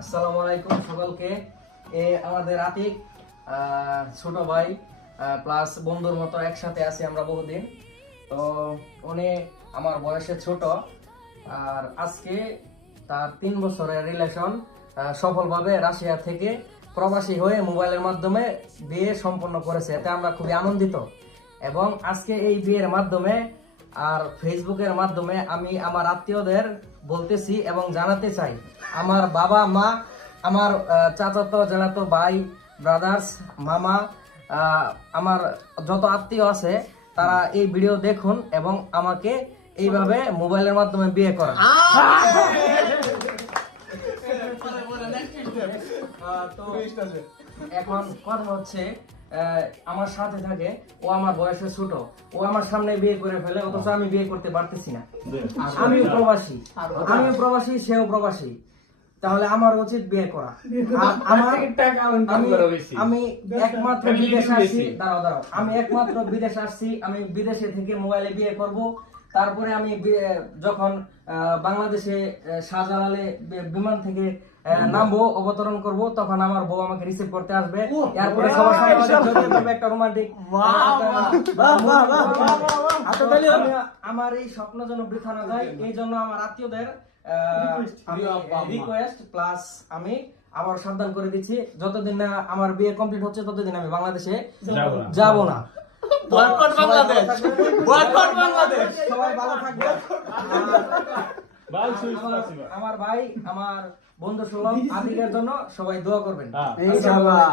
আসসালামু আলাইকুম সকলকে। আমাদের আতিক ছোট ভাই প্লাস বন্ধুর মতো একসাথে আছি আমরা বহুদিন। তো উনি আমার বয়সে ছোট, আর আজকে তার 3 বছরের রিলেশন সফলভাবে রাশিয়া থেকে প্রবাসী হয়ে মোবাইলের মাধ্যমে বিয়ে সম্পন্ন করেছে। এতে আমরা খুবই আনন্দিত। এবং আজকে এই বিয়ের মাধ্যমে আর ফেসবুকের মাধ্যমে আমি আমার আত্মীয়দের বলতেছি এবং জানাতে চাই, আমার বাবা মা, আমার চাচাতো জানাতো ভাই, ব্রাদার্স, মামা, আমার যত আত্মীয় আছে তারা এই ভিডিও দেখুন এবং আমাকে এইভাবে মোবাইলের মাধ্যমে বিয়ে করেন। তো এখন কথা হচ্ছে, আমার সাথে থাকে, ও আমার বয়সে ছোট, ও আমার সামনে বিয়ে করে ফেলে, অথচ আমি বিয়ে করতে পারতেছি না। আমিও প্রবাসী, সেও প্রবাসী, তাহলে আমার উচিত বিয়ে করা। আমি একমাত্র বিদেশে আসছি, দাঁড়াও, আমি একমাত্র বিদেশে আসছি, আমি বিদেশে থেকে মোবাইলে বিয়ে করব। তারপরে আমি যখন বাংলাদেশে শাহজালালে বিমান থেকে নামবো, অবতরণ করব, তখন আমার বউ আমাকে রিসিভ করতে আসবে। এরপরে সবার সাথে একটা রোমান্টিক, আমার এই স্বপ্ন যেন বৃথা না যায়, এই জন্য আমার আত্মীয়দের রিকোয়েস্ট প্লাস আমি আবার সাবধান করে দিচ্ছি, যতদিন না আমার বিয়ে কমপ্লিট হচ্ছে ততদিন আমি বাংলাদেশে যাব না। Boycott Bangladesh, boycott Bangladesh. সবাই ভালো থাকবে। আমার ভাই, আমার বন্ধু সুলভ আতিকের জন্য সবাই দোয়া করবেন। ইনশাআল্লাহ।